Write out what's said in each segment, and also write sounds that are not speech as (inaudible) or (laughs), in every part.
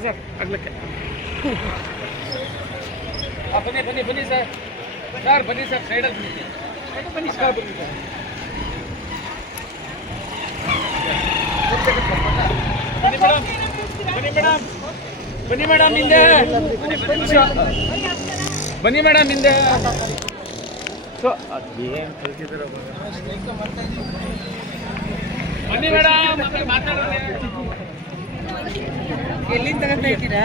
Chandrashekhar sir ಆಗ್ಲಿಕ್ಕೆ (laughs) ಆ, ಬನ್ನಿ ಬನ್ನಿ ಬನ್ನಿ ಸರ್ ಸರ್ ಬನ್ನಿ ಸರ್ ಸೈಡಲ್ಲಿ ಬನ್ನಿ ಬನ್ನಿ ಸರ್ ಬನ್ನಿ ಸರ್ ಬನ್ನಿ ಮೇಡಮ್ ಬನ್ನಿ ಮೇಡಮ್ ಬನ್ನಿ ಮೇಡಮ್ ಹಿಂದೆ ಬನ್ನಿ ಮೇಡಮ್ ಹಿಂದೆ ಸೊ ಏನು ಬನ್ನಿ ಮೇಡಮ್ ಮಾತಾಡೋಣ ಎಲ್ಲಿಂದ ತಗೊಂತ ಇದ್ದೀರಾ?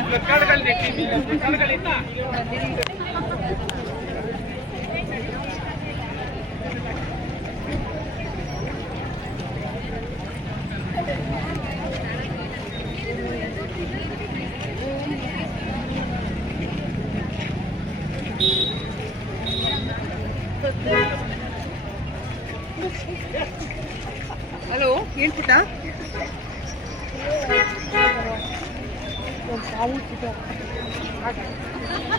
ಹಲೋ ಏನ್ ಪುಟ್ಟ? 好知道，哈哈哈。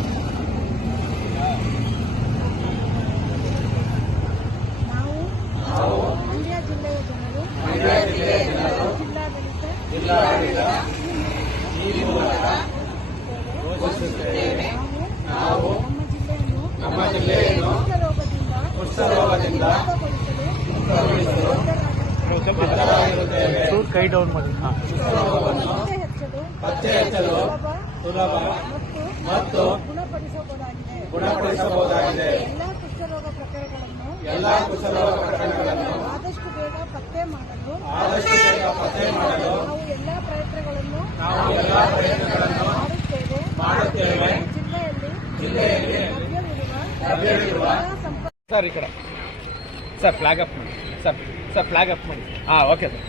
ಕೈ ಡೌನ್ ಮಾಡಿ ಹಾಂ. ಪತ್ತೆ ಹಚ್ಚಲು ಸುಲಭ ಮತ್ತು ಗುಣಪಡಿಸಬಹುದಾಗಿದೆ. ಗುಣಪಡಿಸಬಹುದಾಗಿದೆ. ಎಲ್ಲಾ ಕುಷ್ಠರೋಗ ಪ್ರಕರಣಗಳನ್ನು ಎಲ್ಲಾ ಕುಶಲೋಗ ಪ್ರಕರಣಗಳನ್ನು ಆದಷ್ಟು ಬೇಗ ಪತ್ತೆ ಮಾಡಲು ಆದಷ್ಟು ಬೇಗ ಪತ್ತೆ ಮಾಡಲು ನಾವು ಎಲ್ಲಾ ಪ್ರಯತ್ನಗಳನ್ನು ನಾವು ಎಲ್ಲಾ ಪ್ರಯತ್ನಗಳನ್ನು ಮಾಡುತ್ತೇವೆ. ಮಾಡುತ್ತೇವೆ. ಜಿಲ್ಲೆಯಲ್ಲಿ ಲಭ್ಯವಿರುವ ಲಭ್ಯವಿರುವ ಸಂಪರ್ಕ ಸರ್ ಈ ಕಡೆ. ಸರ್ ಫ್ಲಾಗ್ ಅಪ್ ಮಾಡಿ ಸರ್ ಸರ್ ಫ್ಲಾಗ್ ಅಪ್ ಮಾಡಿ ಹಾಂ ಓಕೆ ಸರ್